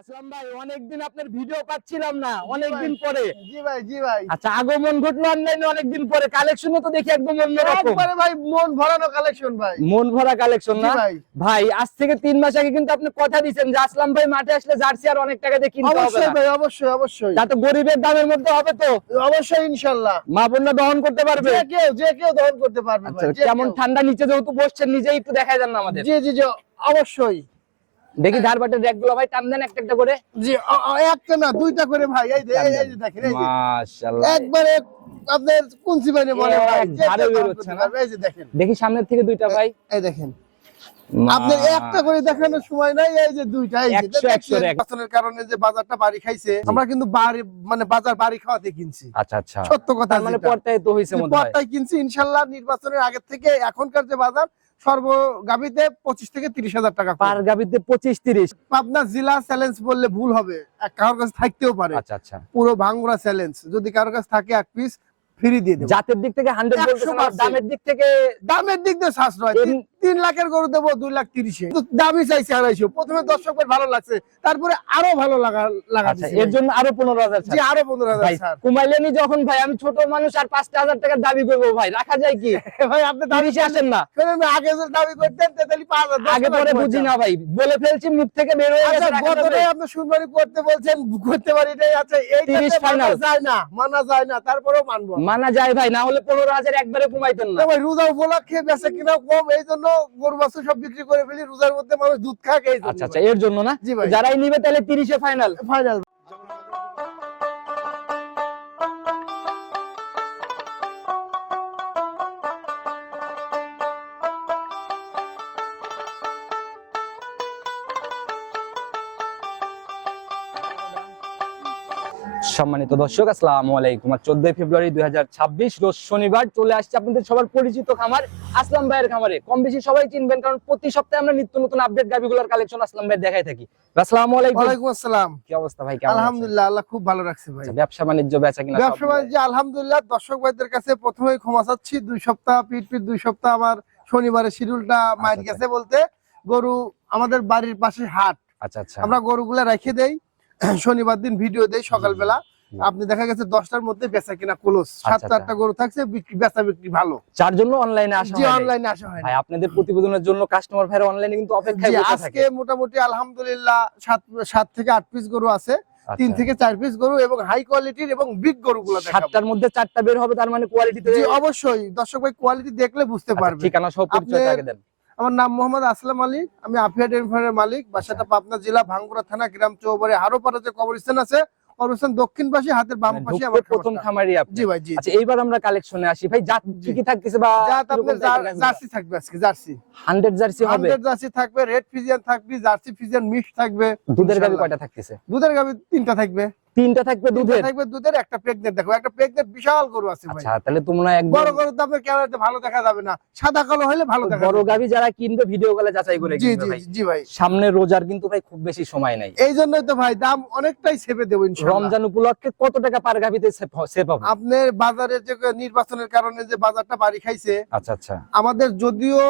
আসলাম ভাই অনেকদিন আপনার ভিডিও পাচ্ছিলাম না, অনেকদিন পরে। জি ভাই আচ্ছা, আগমন ঘটলো অনলাইনে অনেকদিন পরে। কালেকশনও তো দেখি একদম অন্যরকম। একবারে ভাই মন ভরানো কালেকশন ভাই। মন ভরা কালেকশন না ভাই? ভাই আজ থেকে 3 মাস আগে কিন্তু আপনি কথা দিয়েছেন যে আসলাম ভাই মাঠে আসলে জার্সি আর অনেক টাকা দিয়ে কিনতে হবে অবশ্যই না। ভাই, অবশ্যই তা তো গরিবের দামের মধ্যে হবে তো? অবশ্যই ইনশাআল্লাহ। মা বোনরা দহন করতে পারবে? যে কেউ দহন করতে পারবে আচ্ছা, ভাই। কেমন ঠান্ডা নিচে যেহেতু বসছেন নিজেই একটু দেখাই দেন না আমাদের। জি অবশ্যই। দেখি ধারবাটের র্যাকগুলো ভাই টান দেন একটা একটা করে। জি একটা না দুইটা করে ভাই। এই যে দেখেন, এই যে মাশাআল্লাহ একবারে আপনার কুঞ্চি বাইনে বলে ভাই, এক ধারে বের হচ্ছে না। এই যে দেখেন, দেখি সামনের থেকে দুইটা ভাই। এই দেখেন আপনার একটা করে দেখানোর সময় নাই। এই যে দুইটা, এই যে নির্বাচনের কারণে যে বাজারটা বাড়ি খাইছে, আমরা কিন্তু বাড়ি মানে বাজার বাড়ি খাওয়াতে কিনছি। আচ্ছা আচ্ছা, সত্য কথা, মানে পর্দায় তো হইছে মনে হয়। পর্দায় কিনছি ইনশাআল্লাহ। নির্বাচনের আগে থেকে এখনকার যে বাজার সর্বগাবিতে 25 থেকে 30,000 টাকা পার গাবিতে 25-30। পাবনা জেলা চ্যালেঞ্জ বললে ভুল হবে, কারোর কাছে থাকতেও পারে। আচ্ছা আচ্ছা, পুরো ভাঙ্গুরা চ্যালেঞ্জ যদি কারোর কাছে থাকে এক পিস ফ্রি দিয়ে দেব। জাতের দিক থেকে 100 বলতেছেন, আর দামের দিক থেকে? দামের দিক দিয়ে সাশ্রয়। 3 লাখের গরু দেবো 2,30,000, কিন্তু দামই চাইছে 250। প্রথমে দর্শকের ভালো লাগছে, তারপরে আরো ভালো লাগা। আচ্ছা, এর জন্য আরো 15,000 জি, আরো 15,000 ছাড়। কুমাইলেনি যখন ভাই আমি ছোট মানুষ আর 5,000 টাকার দাবি করবো ভাই, রাখা যায় কি? ভাই আপনি দাবি 30 আসেন না? আগে যদি দাবি করতেন তাহলে 5,000 আগে পরে বুঝি না ভাই, বলে ফেলছি মুখ থেকে বের হয়ে গেছে। গতরে আপনি শুনবানি করতে বলছেন, করতে পারি নাই। আচ্ছা, এই 30 ফাইনাল যায় না, মানা যায় না, তারপরেও মানবো। মানা যায় ভাই, না হলে 15,000 একবারে কমাইতেন না ভাই রোজা উপলক্ষে বেচা কিনা কম, এই জন্য গরু বাছুর সব বিক্রি করে ফেলি। রোজার মধ্যে মানুষ দুধ খাক, এই জন্য। আচ্ছা আচ্ছা, এর জন্য না? জি ভাই। যারাই নিবে তাহলে 30 এ ফাইনাল। ফাইনাল। সম্মানিত দর্শক, আসসালামু আলাইকুম। 14 ফেব্রুয়ারি 2026 রোজ শনিবার চলে আসছে আপনাদের সবার পরিচিত খামার আসলাম ভাইয়ের খামারে। কম বেশি সবাই চিনবেন, কারণ প্রতি সপ্তাহে আমরা নিত্য নতুন আপডেট গাবিগুলোর কালেকশন আসলাম ভাই দেখাই থাকি। আসসালামু আলাইকুম। ওয়ালাইকুম আসসালাম। কি অবস্থা ভাই, কেমন আছেন? আলহামদুলিল্লাহ, আল্লাহ খুব ভালো রাখছে ভাই। ব্যবসা বাণিজ্য বেচা কিনা? ব্যবসা বাণিজ্য আলহামদুলিল্লাহ। দর্শক ভাইদের কাছে প্রথমেই ক্ষমা চাচ্ছি, 2 সপ্তাহ পিট 2 সপ্তাহ আমার শনিবারের শিডিউলটা মাইর গেছে। বলতে গরু আমাদের বাড়ির পাশে হাট। আচ্ছা আচ্ছা, আমরা গরুগুলা রেখে দেই, শনিবার দিন ভিডিও দেই সকালবেলা। আপনি দেখা গেছে 10টার মধ্যে বেচা কিনা ক্লোজ। 7-8টা গরু থাকছে, বেচা বিক্রি ভালো, যার জন্য অনলাইনে আসা হয়। জি, অনলাইনে আসা হয় ভাই আপনাদের প্রতিবেদনের জন্য কাস্টমার ভাইরা অনলাইনে কিন্তু অপেক্ষায় বসে থাকে। আজকে মোটামুটি আলহামদুলিল্লাহ 7 থেকে 8 পিস গরু আছে, 3 থেকে 4 পিস গরু এবং হাই কোয়ালিটির এবং বিগ গরুগুলো দেখাবো। 7টার মধ্যে 4টা বের হবে, তার মানে কোয়ালিটিতে? জি অবশ্যই, দর্শক ভাই কোয়ালিটি দেখলে বুঝতে পারবে। ঠিকানা সহ পরিচয় আগে দেন। আমার নাম মোহাম্মদ আসলাম আলী, আমি আফিয়া ডেয়ারি ফার্মের মালিক। বাসাটা পাবনা জেলা ভাঙ্গুরা থানা, গ্রাম চৌবাড়ি, হারোপাড়া যে কবরস্থান আছে, কবরস্থান দক্ষিণ পাশে হাতের বাম পাশে আমার প্রথম খামারি আপনি? জি ভাই, জি। আচ্ছা, এইবার আমরা কালেকশনে আসি ভাই। জাত কি থাকতেছে? বা জাত আপনার জার্সি থাকবে আজকে, জার্সি 100 জার্সি হবে? 100 জার্সি থাকবে, রেড ফিজিয়ান থাকবে, জার্সি ফিজিয়ান মিক্স থাকবে। দুধের গাবি কয়টা থাকতেছে? দুধের গাবি 3টা থাকবে। 3টা থাকবে দুধের? থাকবে দুধের, একটা প্রেগনেন্ট। দেখো একটা প্রেগনেন্ট বিশাল গরু আছে ভাই। আচ্ছা, তাহলে তোমরা একদম বড় গরু তো আপনার ক্যামেরাতে ভালো দেখা যাবে না, সাদা কালো হলে ভালো দেখা যাবে। বড় গাবি যারা কিনবে ভিডিও কলে যাচাই করে জি কিনবে জি ভাই। জি ভাই। সামনে রোজার কিন্তু ভাই খুব বেশি সময় নাই, এই জন্যই তো ভাই দাম অনেকটাই সেভে দেব ইনশাআল্লাহ। রমজান উপলক্ষে কত টাকা পার গাবিতে সেভ হবে? আপনার বাজারে যে নির্বাচনের কারণে যে বাজারটা বাড়ি খাইছে, আচ্ছা আচ্ছা, আমাদের যদিও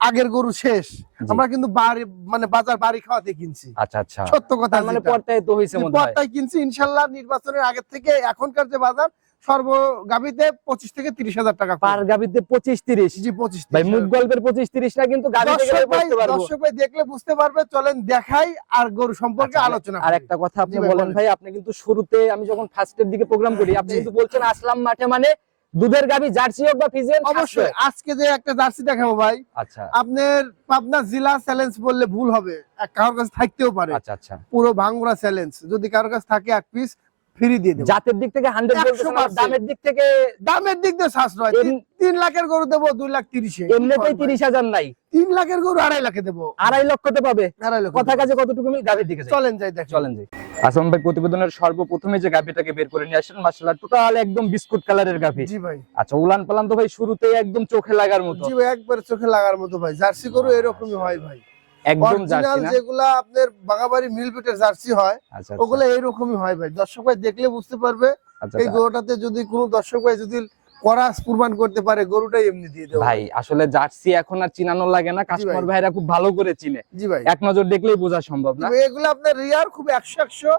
আগের গরু শেষ, আমরা কিন্তু বাড়ি মানে বাজার বাড়ি খাওয়াতে কিনছি। আচ্ছা আচ্ছা, সত্য কথা, মানে পর্দায় তো হইছে মনে হয়। পর্দায় কিনছি ইনশাআল্লাহ। নির্বাচনের আগে থেকে এখনকার যে বাজার সর্বগাবিতে 25 থেকে 30,000 টাকা পার গাবিতে 25-30? জি 25। ভাই মুখ গল্পের 25-30 না, কিন্তু গাবি থেকে বুঝতে পারবো। দর্শক ভাই দেখলে বুঝতে পারবে। চলেন দেখাই আর গরু সম্পর্কে আলোচনা করি। আর একটা কথা আপনি বলেন ভাই, আপনি কিন্তু শুরুতে আমি যখন ফার্স্টের দিকে প্রোগ্রাম করি আপনি কিন্তু বলছেন আসলাম মাঠে মানে দুধের গাবি জার্সি হোক বা ফিজিয়ান। অবশ্যই আজকে যে একটা জার্সি দেখাবো ভাই, আচ্ছা, আপনার পাবনা জেলা চ্যালেঞ্জ বললে ভুল হবে, কারোর কাছে থাকতেও পারে। আচ্ছা আচ্ছা, পুরো ভাঙ্গুরা চ্যালেঞ্জ যদি কারোর কাছে থাকে এক পিস ফ্রি দিয়ে দেব। জাতের দিক থেকে 100 বলতেছেন, আর দামের দিক থেকে? দামের দিক দিয়ে সাশ্রয়। 3 লাখের গরু দেবো 2,30,000। এমনিতেই 30,000 নাই, 3 লাখের গরু 2.5 লাখে দেবো। 2.5 লক্ষতে পাবে? 2.5 লক্ষ। কথা কাজে কতটুকু আমি গাবির দিকে যাই। চলেন যাই দেখ, চলেন যাই। আসলাম ভাই প্রতিবেদনের সর্বপ্রথমে যে গাবিটাকে বের করে নিয়ে আসেন, মাশাআল্লাহ টোটাল একদম বিস্কুট কালারের গাবি। জি ভাই। আচ্ছা, উলান পালান তো ভাই শুরুতেই একদম চোখে লাগার মতো। জি ভাই, একবারে চোখে লাগার মতো ভাই। জার্সি গরু এরকমই হয় ভাই, একদম জার্সি না? যেগুলা আপনার বাগাবাড়ি মিলবিটের জার্সি হয়, আচ্ছা, ওগুলো এইরকমই হয় ভাই। দর্শক ভাই দেখলে বুঝতে পারবে। আচ্ছা, এই গরুটাতে যদি কোনো দর্শক ভাই যদি করাস কুরবান করতে পারে, গরুটাই এমনি দিয়ে দেবো ভাই আসলে জার্সি এখন আর চিনানো লাগে না, কাস্টমার ভাইরা খুব ভালো করে চিনে, জি ভাই। এক নজর দেখলেই বোঝা সম্ভব না। এগুলো আপনার রিয়ার খুব 100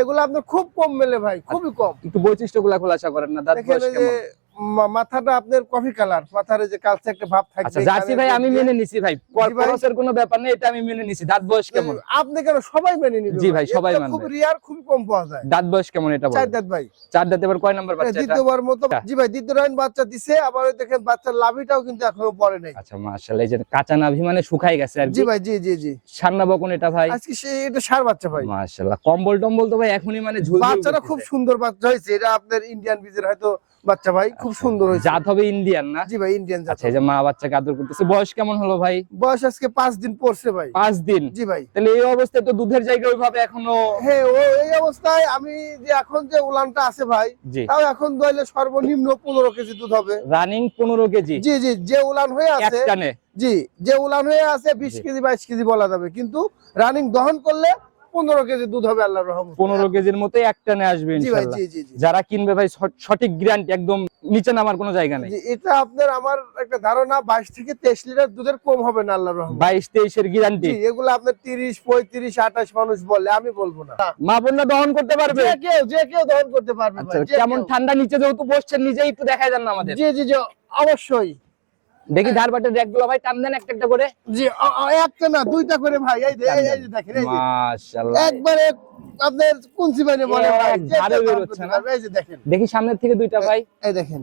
এগুলো আপনার খুব কম মেলে ভাই, খুবই কম। একটু বৈশিষ্ট্যগুলো খোলাসা করেন না, দাঁত দেখেন বয়স এই যে কেমন? মাথাটা আপনার কফি কালার, মাথার এই যে কালচে একটা ভাব থাকবে। আচ্ছা জার্সি ভাই আমি মেনে নিছি ভাই, ক্রসের কোনো ব্যাপার নেই, এটা আমি মেনে নিছি। দাঁত বয়স কেমন? আপনি কেন, সবাই মেনে নিবে জি ভাই, সবাই এটা মানবে। খুব রিয়ার, খুব কম পাওয়া যায়। দাঁত বয়স কেমন এটা বলেন? 4 দাঁত ভাই। 4 দাঁত। এবার কয় নাম্বার বাচ্চা এটা? দ্বিতীয়বার মতো জি ভাই, দ্বিতীয় রাউন্ড বাচ্চা দিছে। আবার ওই দেখেন বাচ্চার লাভিটাও কিন্তু এখনো পড়ে নাই। আচ্ছা মাশাআল্লাহ, এই যে কাঁচা নাভি মানে শুকাই গেছে আর জি কি। ভাই, জি জি জি। সান্না বকন এটা ভাই? আজকে এটা ষাঁড় বাচ্চা ভাই। মাশাআল্লাহ, কম্বল টম্বল তো ভাই এখনই মানে ঝুলঝুল বাচ্চাটা খুব করতেছে। সুন্দর বাচ্চা হয়েছে। এটা আপনার ইন্ডিয়ান বীজের হয়তো বাচ্চা ভাই, খুব সুন্দর হয়েছে। জাত হবে ইন্ডিয়ান না? জি ভাই, ইন্ডিয়ান জাত। আচ্ছা, এই যে মা বাচ্চাকে আদর করতেছে, বয়স কেমন হলো ভাই? বয়স আজকে 5 দিন পড়ছে ভাই। 5 দিন? জি ভাই। তাহলে এই অবস্থায় তো দুধের জায়গায় ওইভাবে এখনো। হ্যাঁ, ও এই অবস্থায় আমি যে এখন যে উলানটা আছে ভাই, জি, তাও এখন দইলে সর্বনিম্ন 15 কেজি দুধ হবে। রানিং 15 কেজি জি জি, যে উলান হয়ে এক আছে, টানে? জি যে উলান হয়ে আছে 20 জি। কেজি 22 কেজি বলা যাবে, কিন্তু রানিং দহন করলে 15 কেজি দুধ হবে আল্লাহর রহমতে। 15 কেজির মতো এক টানে আসবে জি ভাই, ইনশাআল্লাহ। জি জি জি। যারা কিনবে ভাই সঠিক গ্যারান্টি, একদম নিচে নামার কোনো জায়গা নেই। জি, এটা আপনার আমার একটা ধারণা 22 থেকে 23 লিটার দুধের কম হবে না আল্লাহর রহমতে। 22-23 এর গ্যারান্টি? জি, এগুলো আপনার 30 35 28 মানুষ বলে, আমি বলবো না। মা বোনরা দহন করতে পারবে? যে কেউ দহন করতে পারবে আচ্ছা, ভাই, যে কেমন কেউ। ঠান্ডা নিচে যেহেতু বসছেন, নিজেই একটু দেখাই দেন না আমাদের। জি জি জি, অবশ্যই। দেখি ধারবাটের র্যাকগুলো ভাই টান দেন একটা একটা করে। জি, একটা না দুইটা করে ভাই, এই যে এই যে দেখেন, এই যে মাশাআল্লাহ, একবারে আপনার কুঞ্চি বাইনে বলে ভাই, এক যে ধারে কেউ বের দহন হচ্ছে করতে না? পারবে। এই যে দেখেন, দেখি সামনের থেকে দুইটা ভাই। এই দেখেন,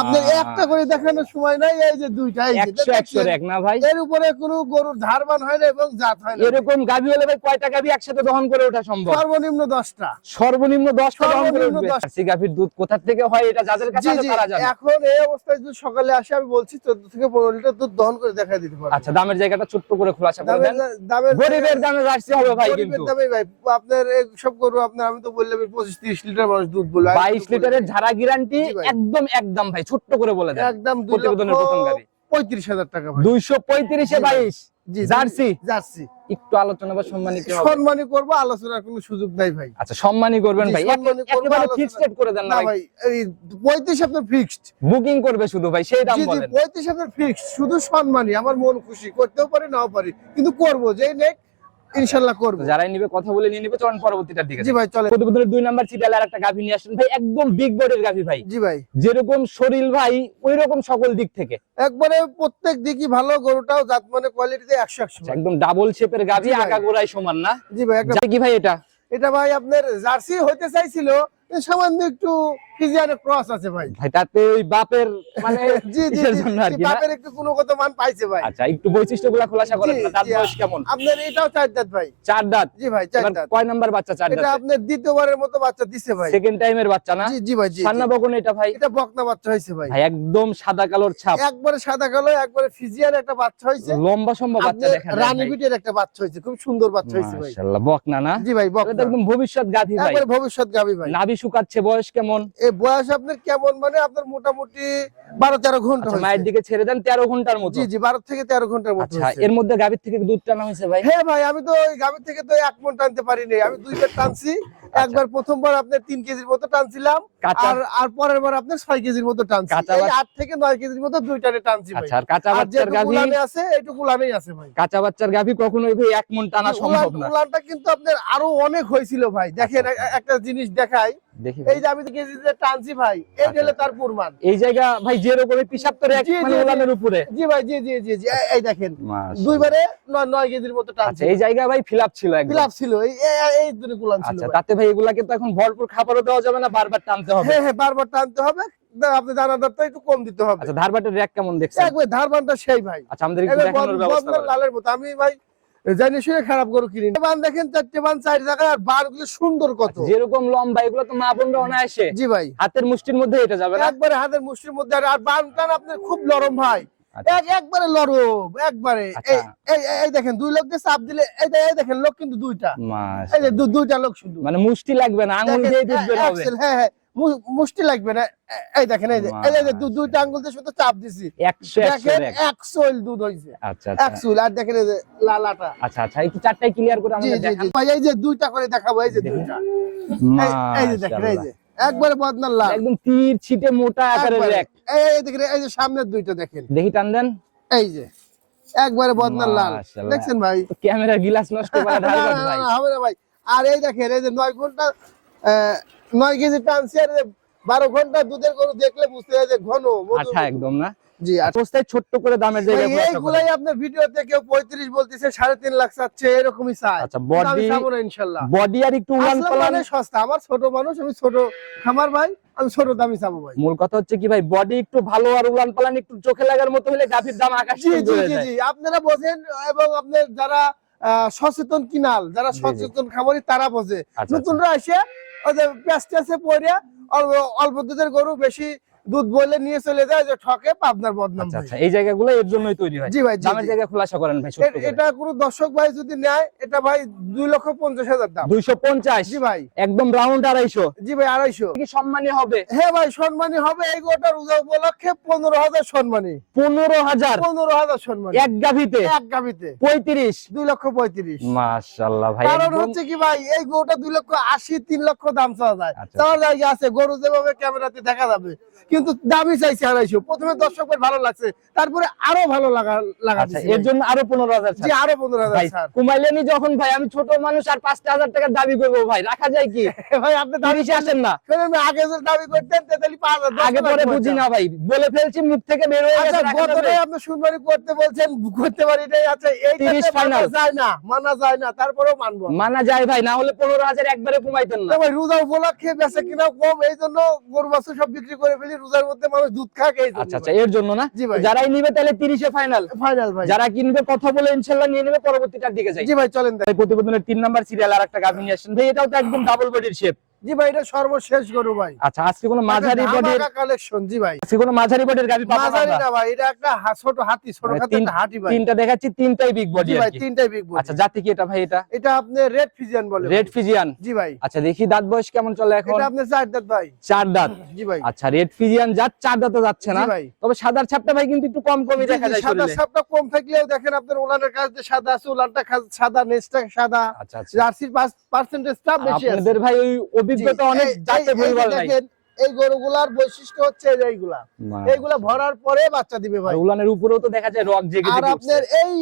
আপনার একটা করে দেখানোর সময় নাই। এই যে দুইটা, এই যে 100 র্যাক না ভাই? এর উপরে কোনো গরুর ধারবান হয় না এবং জাত হয় না। এরকম গাভী হলে ভাই কয়টা গাভী একসাথে দহন করে ওঠা সম্ভব? সর্বনিম্ন 10টা। সর্বনিম্ন 10টা দহন করে সর্বনিম্ন উঠবে। 10 জার্সি গাভীর দুধ কোথা থেকে হয় এটা যাদের কাছে জি আছে জি, তারা জানে। এখন এই অবস্থায় যদি সকালে আসে, আমি বলছি 14 থেকে 15 লিটার দুধ দহন করে দেখাই দিতে পারবো। আচ্ছা, দামের জায়গাটা ছোট্ট করে খোলাসা করে দেন। দামের গরিবের দামে জার্সি হবে ভাই, গরিবের কিন্তু দামে ভাই আপনার সব গরু আপনার, আমি তো বললাম 25-30 লিটার মানুষ দুধ বলে, 22 লিটারের ঝাড়া গ্যারান্টি, জি ভাই। একদম একদম ভাই ছোট্ট করে বলে দেন। একদম প্রতিবেদনের প্রথম গাভী 2,35,000 টাকা ভাই। 235 এ 22 জি, জার্সি? জার্সি। একটু আলোচনা বা সম্মানী কি হবে? সম্মানী করবো, আলোচনার কোনো সুযোগ নাই ভাই। আচ্ছা, সম্মানী করবেন জি, ভাই, সম্মানী করবো, একেবারে আলোচনা- ফিক্সড রেট করে দেন না না ভাই। ভাই, এই 35 আপনার ফিক্সড। বুকিং করবে শুধু ভাই, সেই দাম জি জি, বলেন। 35 আপনার ফিক্সড, শুধু সম্মানী। আমার মন খুশি, করতেও পারি নাও পারি, কিন্তু করবো, যেই নেক ইনশাআল্লাহ করবো। তো যারাই নিবে কথা বলে নিয়ে নিবে, চলুন পরবর্তীটার দিকে জি যাই। ভাই, চলে। প্রতিবেদনের 2 নাম্বার সিরিয়ালে আর একটা গাভী নিয়ে আসেন ভাই, একদম বিগ বডির গাভী ভাই, জি ভাই, যেরকম শরীর ভাই ওই রকম সকল দিক থেকে। একবারে প্রত্যেক দিকই ভালো। গরুটাও জাত মানে কোয়ালিটিতে 100 ভাই। একদম ডাবল শেপের গাভী, জি ভাই। আগাগোড়ায় সমান না? জি ভাই, একটা কি ভাই এটা? এটা ভাই আপনার জার্সি হইতে চাইছিল, সামান্য একটু ফিজিয়ানের ক্রস আছে ভাই। ভাই তাতে ওই বাপের মানে জি জি কিসের জি, জন্য আর জি, কি না? বাপের একটু গুণগত মান পাইছে ভাই। আচ্ছা, একটু বৈশিষ্ট্যগুলো খোলাসা করেন জি, না, দাঁত জি, বয়স কেমন? আপনার এটাও 4 দাঁত ভাই। 4 দাঁত? জি ভাই, 4 এবার দাঁত। কয় নাম্বার বাচ্চা? 4 এটা দাঁত? আপনার দ্বিতীয়বারের মতো বাচ্চা দিছে ভাই। সেকেন্ড টাইমের বাচ্চা না? জি জি ভাই, জি সান্না জি। বকন এটা ভাই? এটা বকনা বাচ্চা হয়েছে ভাই। ভাই একদম সাদা কালোর ছাপ, একবারে সাদা কালো, একবারে ফিজিয়ান একটা বাচ্চা হয়েছে। লম্বা সম্ভব বাচ্চা আপনার দেখা যায় রানী ভাই। বিটের একটা বাচ্চা হয়েছে, খুব সুন্দর বাচ্চা হয়েছে ভাই। মাশাআল্লাহ, বকনা না? জি ভাই, এটা তো বকনা। একদম ভবিষ্যৎ গাভী ভাই। একবারে ভবিষ্যৎ গাবি ভাই। নাভি শুকাচ্ছে, বয়স কেমন? এই বয়স আপনার কেমন মানে আপনার মোটামুটি 12-13 ঘন্টা আচ্ছা, হয়েছে। মায়ের দিকে ছেড়ে দেন 13 ঘন্টার মতো? জি জি, 12 থেকে 13 ঘন্টার মতো আচ্ছা, হয়েছে। এর মধ্যে গাভীর থেকে দুধ টানা হয়েছে ভাই? হ্যাঁ ভাই, আমি তো ওই গাভীর থেকে তো 1 মণ টানতে পারিনি, আমি 2 বার টানছি। একবার প্রথমবার আপনার 3 কেজির মতো টানছিলাম, কাঁচা? আর পরের বার আপনার 6 কেজির মতো টানছি। কাঁচা এই 8 থেকে 9 কেজির মতো 2 টানে টানছি ভাই। আচ্ছা, আর কাঁচা আর বাচ্চার যেটুকু গাভী? উলানে আছে এইটুকু উলানেই আছে ভাই। কাঁচা বাচ্চার গাভী কখনোই ভাই 1 মণ টানা সম্ভব না। উলানটা কিন্তু আপনার আরো অনেক হয়েছিল ভাই। দেখেন আচ্ছা, একটা জিনিস দেখাই, দেখি এই যে আমি কেজিতে টানছি ভাই, এই আচ্ছা। হলো তার প্রমাণ। এই জায়গা ভাই যেরকম পিসাব তো এক জি, মানে জি, জি। উলানের উপরে। জি ভাই, জি জি জি জি, এই দেখেন মাশাআল্লাহ। 2 বারে 9 কেজির মতো টানছি। আচ্ছা, এই জায়গা ভাই ফিলাপ ছিল একদম। ফিলাপ ছিল, এই দুটো কুলান ছিল আচ্ছা, ভাই। তাতে ভাই এগুলাকে তো এখন ভরপুর খাবারও দেওয়া যাবে না, বারবার টানতে হবে। হ্যাঁ হ্যাঁ, বারবার টানতে হবে। আপনি দানাদারটা একটু কম দিতে হবে। আচ্ছা, ধারবাটের র্যাক কেমন দেখছেন? একবার ধারবানটা সেই ভাই, আচ্ছা, আমাদের একটু একবার দেখানোর ব্যবস্থা বদনার করেন। লালের মতো। আমি ভাই জানি শুনে খারাপ গরু কিনি না। বান দেখেন 4টে বান 4 জায়গায়, আর বারগুলো সুন্দর কত। যেরকম লম্বা, এগুলো তো মা বোনরা অনায়াসে জি ভাই, হাতের মুষ্টির মধ্যে এটা যাবে না? একবারে হাতের মুষ্টির মধ্যে। আর বান টান আপনার খুব নরম ভাই, আচ্ছা। একবারে নরম একবারে। আচ্ছা। এই দেখেন 2 লোক দিয়ে চাপ দিলে, এই দেখেন লোক কিন্তু 2টা, এই যে মাশাআল্লাহ। দুইটা লোক শুধু। মানে মুষ্টি লাগবে না, আঙ্গুল দেখেন, দিয়ে দুধ বের হবে। এক্সেল, হ্যাঁ হ্যাঁ, মুষ্টি লাগবে না। এই দেখেন, এই যে দুইটা আঙ্গুল দিয়ে শুধু চাপ দিছি, 100 দেখেন র্যাক। 1 সোল দুধ হইছে। আচ্ছা আচ্ছা 1 সোল। আর দেখেন এই যে লালাটা। আচ্ছা আচ্ছা, একটু চারটাই ক্লিয়ার করে জি আমাদের জি দেখান। জি ভাই, এই যে দুইটা করে দেখাবো, এই যে দুইটা। এই যে দেখেন, এই যে একবারে বদনার লাল, একদম তীর ছিটে মোটা আকারের একবারে। র্যাক। এই দেখেন, এই যে সামনের দুইটা দেখেন, দেখি টান দেন। এই যে একবারে বদনার লাল, মাশাআল্লাহ। দেখছেন ভাই? ক্যামেরা গ্লাস নষ্ট করা না, ঢালবাট না, ভাই। না, হবে না ভাই। আর এই দেখেন, এই যে 9 ঘন্টা 9 কেজি টানছি, আর 12 ঘন্টা দুধের গরু দেখলে বুঝতে হয় যে ঘন মধু। আঠা একদম না। জি, আর অবস্থায় ছোট্ট করে দামের জায়গা খোলাসা করেন। এইগুলাই আপনার ভিডিওতে কেউ 35 বলতেছে, 3.5 লাখ চাচ্ছে, এরকমই চায়। আচ্ছা, কিন্তু আমি বডি চাবো না ইনশাআল্লাহ। বডি আর একটু উলান আসলাম পালান। মানে সস্তা, আমার ছোট মানুষ, আমি ছোট খামার ভাই, আমি ছোট দামি চাবো ভাই। মূল কথা হচ্ছে কি ভাই, বডি একটু ভালো আর উলান পালান একটু চোখে লাগার মতো হলে গাভীর দাম আকাশ জি, ছুঁয়ে জি, চলে জি, যায়। জি, আপনারা বোঝেন, এবং আপনার যারা সচেতন কিনাল, যারা জি, জি। সচেতন খামারি তারা বোঝে। আচ্ছা, নতুনরা এসে ওই যে প্যাস্টেসে পড়ে অল্প দুধের গরু বেশি দুধ বলে নিয়ে চলে যায়, যে ঠকে পাবনার বদনাম আচ্ছা ভাই। আচ্ছা, এই জায়গাগুলো এর জন্যই তৈরি হয়। জি ভাই, জি, দামের জি। জায়গা খোলাসা করেন ভাই ছোট্ট করে। এটা কোনো দর্শক ভাই যদি নেয়, এটা ভাই 2,50,000 দাম। 250। জি ভাই, একদম রাউন্ড 250। জি ভাই, 250। কি সম্মানী হবে? হ্যাঁ ভাই, সম্মানী হবে। এই গোটা রোজা উপলক্ষে 15,000 সম্মানী, 15,000 15,000 সম্মানী এক গাভীতে। এক গাবিতে 35। 2,35,000। মাশাআল্লাহ ভাই, কারণ একদম হচ্ছে কি ভাই, এই গরুটা 2,80,000 3,00,000 দাম চাওয়া যায়। আচ্ছা। চাওয়ার জায়গা আছে, গরু যেভাবে ক্যামেরাতে দেখা যাবে, কিন্তু দামই চাইছে 250। প্রথমে দর্শকের ভালো লাগছে, তারপরে আরো ভালো লাগা আচ্ছা, এর জন্য আরো 15,000 জি, আরো 15,000 ভাই ছাড়। কুমাইলেনি যখন ভাই, আমি ছোট মানুষ আর 5,000 টাকার দাবি করবো ভাই, রাখা যায় কি? ভাই আপনি দাবি 30 আসেন না। করেন, আগে যদি দাবি করতেন তাহলে 5,000 আগে পরে বুঝি না ভাই, বলে ফেলছি মুখ থেকে বের হয়ে আচ্ছা, গেছে, রাখা যাবে। গতটাই আপনি শুনবানি করতে বলছেন, করতে পারি নাই। আচ্ছা, 30 এইটাতে মানা final। যায় না, মানা যায় না, তারপরেও মানবো। মানা যায় ভাই, না হলে 15,000 একবারে কমাইতেন না। না ভাই, রোজা উপলক্ষে বেচা কিনা কম, এই জন্য গরু বাছুর সব বিক্রি করে ফেলি, রোজার মধ্যে মানুষ দুধ খাক, এই জন্য। আচ্ছা আচ্ছা, এর জন্য না। জি ভাই। যারাই নিবে তাহলে 30 এ ফাইনাল। ফাইনাল ভাই। যারা কিনবে কথা বলে ইনশাআল্লাহ নিয়ে নেবে, পরবর্তীটার দিকে যাই। জি ভাই, চলেন ভাই প্রতিবেদনের 3 নাম্বার সিরিয়াল আর একটা গাভী নিয়ে আসেন ভাই, এটাও তো একদম ডাবল বডির শেপ। জি ভাই, এটা সর্বশেষ গরু ভাই। আচ্ছা, আজকে কোনো মাঝারি বডির কালেকশন। জি ভাই, আজকে কোনো মাঝারি বডির গাভী পাবো মাঝারি না। না ভাই, এটা একটা ছোট হাতি, ছোট মানে খাতে একটা হাতি ভাই। তিনটা দেখাচ্ছি, তিনটাই বিগ বডি জি আর ভাই, কি। তিনটাই বিগ বডি। আচ্ছা, জাতি কি এটা ভাই? এটা এটা আপনি রেড ফিজিয়ান বলে রেড ভাই। ফিজিয়ান। জি ভাই, আচ্ছা, দেখি দাঁত বয়স কেমন চলে এখন? এটা আপনি 4 দাঁত ভাই। 4 দাঁত। জি ভাই। আচ্ছা, রেড ফিজিয়ান জাত 4 দাঁতে যাচ্ছে না। জি ভাই। তবে সাদার ছাপটা ভাই কিন্তু একটু কম কমই জি, দেখা জি, যায় সাদা শরীরে। সাপটা কম থাকলেও দেখেন আপনার উলানের কাজ যে সাদা আছে, উলানটা সাদা, নেজটা সাদা, আচ্ছা আচ্ছা, জার্সির পার্সেন্টেজটা বেশি আছে। আপনাদের ভাই ওই অভিজ্ঞতা অনেক জাতে ভুলভাল নাই। দেখেন, এই গরুগুলার বৈশিষ্ট্য হচ্ছে এইগুলা, এইগুলা ভরার পরে বাচ্চা দিবে ভাই। আর উলানের উপরেও তো দেখা যায় রক জেগে আর জেগে উঠছে। আপনার এই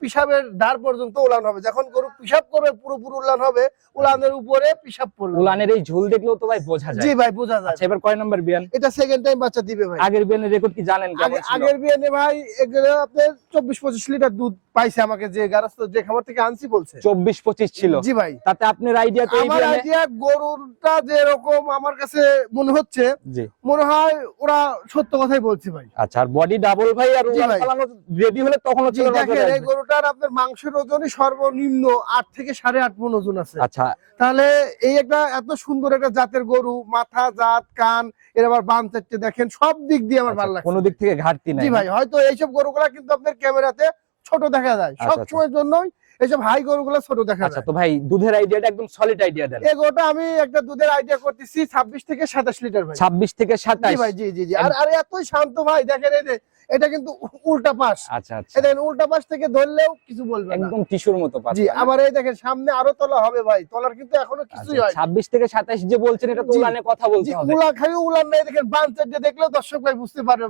পিসাবের ধার পর্যন্ত উলান হবে, যখন গরু পিসাব করবে পুরোপুরি উলান হবে, উলানের উপরে পিসাব পড়বে। উলানের এই ঝুল দেখলেও তো ভাই বোঝা যায়। জি ভাই, বোঝা যায়। আচ্ছা, এবার কয় নাম্বার বিয়ান? এটা সেকেন্ড টাইম বাচ্চা দিবে ভাই। আগের বিয়ানের রেকর্ড কি জানেন কেমন ছিল? আগের বিয়ানে ভাই এগুলো আপনার 24-25 লিটার দুধ পাইছে, আমাকে যে গারস্থ যে খামার থেকে আনছি বলছে 24-25 ছিল। জি ভাই। তাতে আপনার আইডিয়া তো এই আমার বিয়ানে? আইডিয়া গরুটা যেরকম আমার কাছে মনে হচ্ছে, জি। মনে হয় ওরা সত্য কথাই বলছে ভাই। আচ্ছা, আর বডি ডাবল ভাই, আর জি উলান ভাই। পালানো রেডি হলে তখন জি, ছিল দেখেন এই গরুটার আপনার মাংসের ওজনই সর্বনিম্ন 8 থেকে 8.5 মণ ওজন আছে। আচ্ছা, তাহলে এই একটা এত সুন্দর একটা জাতের গরু, মাথা, জাত, কান, এর আবার বাম চারটে দেখেন, সব দিক দিয়ে আমার ভালো লাগছে। কোনো দিক থেকে ঘাটতি নাই। জি ভাই, হয়তো এইসব গরুগুলা কিন্তু আপনার ক্যামেরাতে ছোট দেখা যায়, আচ্ছা, সব সময়ের জন্যই এইসব হাই গরুগুলা ছোট দেখা আচ্ছা, যায়। তো ভাই দুধের আইডিয়াটা একদম সলিড আইডিয়া দেন। এই গরুটা আমি একটা দুধের আইডিয়া করতেছি 26 থেকে 27 লিটার ভাই। 26 থেকে জি 27। ভাই, জি, জি, জি। আর এতই শান্ত ভাই, দেখেন এই যে এটা কিন্তু উল্টা পাশ। আচ্ছা আচ্ছা, এই দেখেন, উল্টা পাশ থেকে ধরলেও কিছু বলবে না। একদম টিস্যুর মতো পাচ্ছেন। জি, আবার এই দেখেন সামনে আরো তলা হবে ভাই, তলার কিন্তু এখনো কিছুই হয়। 26 থেকে 27 যে বলছেন, এটা তো জি, উলানে কথা বলতে জি, হবে। উলা খালি উলান নাই, দেখেন বান চারটে দেখলেও দর্শক ভাই বুঝতে পারবে,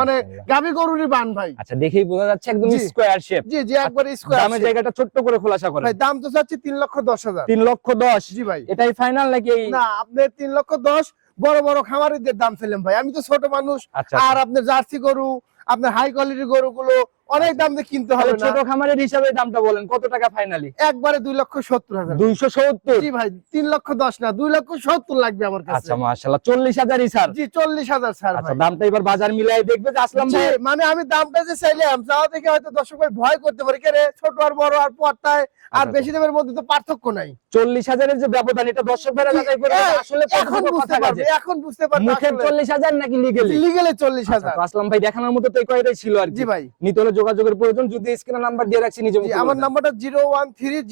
মানে মাশাআল্লাহ। গাভী গরুরই বান ভাই। আচ্ছা, দেখেই বোঝা যাচ্ছে একদম জি। Square shape. জি, জি, একবার স্কয়ার দামের জায়গাটা ছোট্ট করে খোলাসা করেন। ভাই। দাম তো চাচ্ছি 3,10,000। 3,10,000। জি ভাই। এটাই ফাইনাল নাকি? না, আপনি 3,10,000 বড় বড় খামারিদের দাম ফেলেন ভাই, আমি তো ছোট মানুষ। আচ্ছা, আর আপনার জার্সি গরু, আপনার হাই কোয়ালিটির গরুগুলো অনেক দাম দিয়ে কিনতে হবে তাহলে না। ছোট খামারের হিসাবে দামটা বলেন, কত টাকা ফাইনালি? একবারে 2,70,000। 270। জি ভাই, 3,10,000 না, 2,70,000 লাগবে আমার কাছে। আচ্ছা, মাশাআল্লাহ, 40,000ই স্যার। জি, 40,000 স্যার আচ্ছা, ভাই। দামটা এবার বাজার মিলাই দেখবে যে আসলাম জি, ভাই। মানে আমি দামটা যে চাইলাম, চাওয়া দেখে হয়তো দর্শক ভাই ভয় করতে পারে, কে রে ছোট আর বড় আর পর্দায় আর আচ্ছা, বেশি দামের মধ্যে তো পার্থক্য নাই। 40,000 এর যে ব্যবধান, এটা দর্শক ভাইরা যাচাই করে এই, আসলে এখন কতটুকু বুঝতে কথা পারবে, আছে। এখন বুঝতে পারবে মুখে 40,000 নাকি লিগেলি? লিগেলে আচ্ছা, 40,000। তো আসলাম ভাই দেখানোর মতো তো এই কয়টাই ছিল আর কি। জি ভাই। নিতে হলে যোগাযোগের প্রয়োজন, যদি স্ক্রিনে নাম্বার দিয়ে রাখছি নিজে জি, মুখে আমার বলবেন। নাম্বারটা 013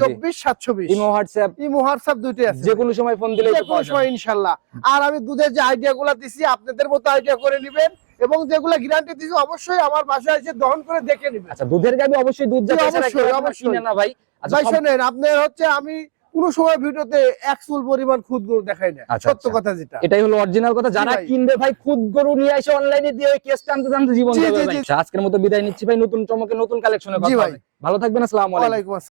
24 ইমো হোয়াটসঅ্যাপ ইমো হোয়াটসঅ্যাপ দুইটাই আছে। যে কোনো সময় ফোন দিলেই যে তো কোনো পাওয়া যাবে। সময় ইনশাআল্লাহ। আর আমি দুধের যে আইডিয়া গুলা দিছি, আপনাদের মতো আইডিয়া করে নেবেন, এবং যেগুলা গ্যারান্টি দিছি অবশ্যই আমার বাসায় এসে দহন করে দেখে নেবেন। আচ্ছা, দুধের গাবি অবশ্যই দুধ জি, যাবে, অবশ্যই, অবশ্যই। কিনে না ভাই। আচ্ছা, ভাই শোনেন, আপনার হচ্ছে আমি কোনো সময় ভিডিওতে এক চুল পরিমাণ খুদ গরু দেখাই না, আচ্ছা, সত্য আচ্ছা। কথা যেটা। এটাই হলো অরিজিনাল কথা। যারা ভাই। কিনবে ভাই খুদ গরু নিয়ে এসে অনলাইনে দিয়ে ওই কেস টানতে টানতে জীবন জি, যাবে জি, ভাই। জি। আজকের মতো বিদায় নিচ্ছি ভাই, নতুন চমকে নতুন কালেকশনে জি কথা ভাই। হবে। ভালো থাকবেন, আসসালামু আলাইকুম। ওয়ালাইকুম আসসালাম।